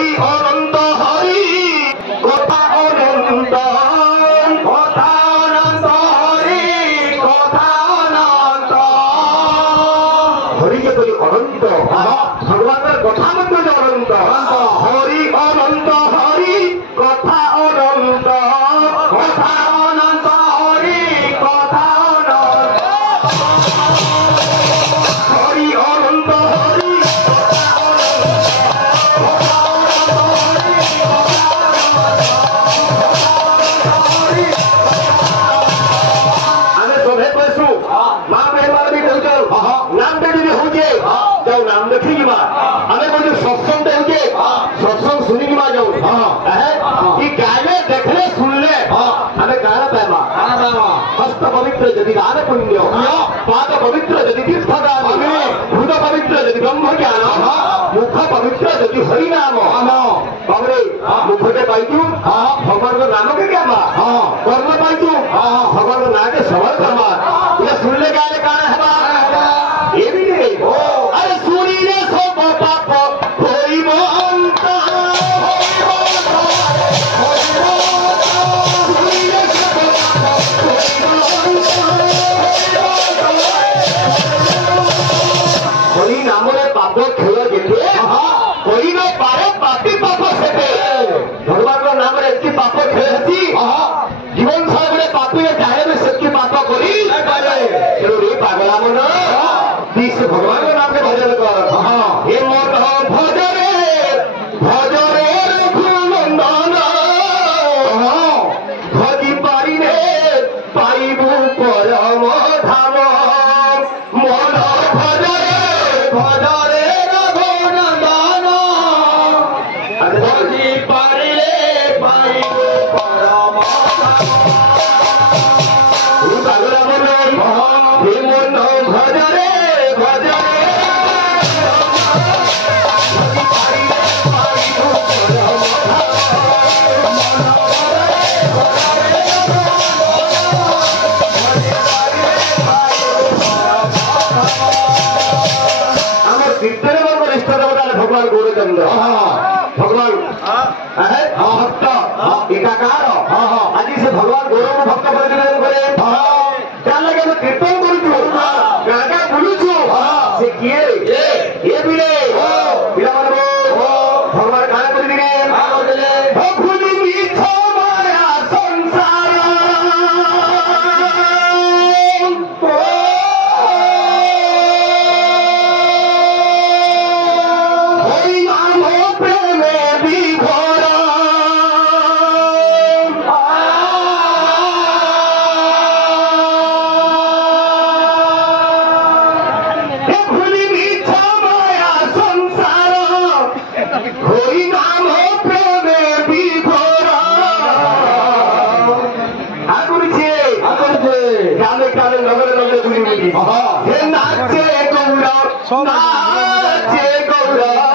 হরি অনন্ত হরি কথা অনন্ত কথা অনন্ত হরি কথা অনন্ত হরিকে বলি অনন্ত ভগবানের কথা মধ্যে অনন্ত হরি অনন্ত হরি কথা অনন্ত কথা অনন্ত হরি কথা অনন্ত হরি অনন্ত হরি हस्त पवित्र यदि दान पुण्य पाद पवित्र यदि तीर्थदान भूत पवित्र यदि ब्रह्म ज्ञान मुख पवित्र यदि हरिनाम बाबरे मुख के पाइचु भगवान को नाम के क्या कर्म पाइचु भगवान को नाम के सवाल करवा ये सुनले गाले कान है ये भी नहीं अरे सुनिले सब पाप होई मोहंत हरि नामरे पाप खेल जेते कोई न पारे पापी पाप सेते भगवान का नाम रे एति पाप खेलती जीवन सारा बड़े पापी रे चाहे में सच्ची पाप करी चलो रे पागला मन दिस भगवान का नाम के भजन कर हे मन भज रे रघुनंदन भजी पारी रे पाइबु परम धाम मन भज रे रघुनंदन भजी पारी रे पाइबु परम धाम पागला मन हे मन भज रे भगवान गौरचंद्र भगवान भक्त एकाकार आज से भगवान गौरव भक्त परिचय करे क्या लगे कीर्तन करूँ गागा बुलुचु से किए ये बिले पिला भगवान गाना कर दिले भगुनी मीठा माया संसार नाचे गौरव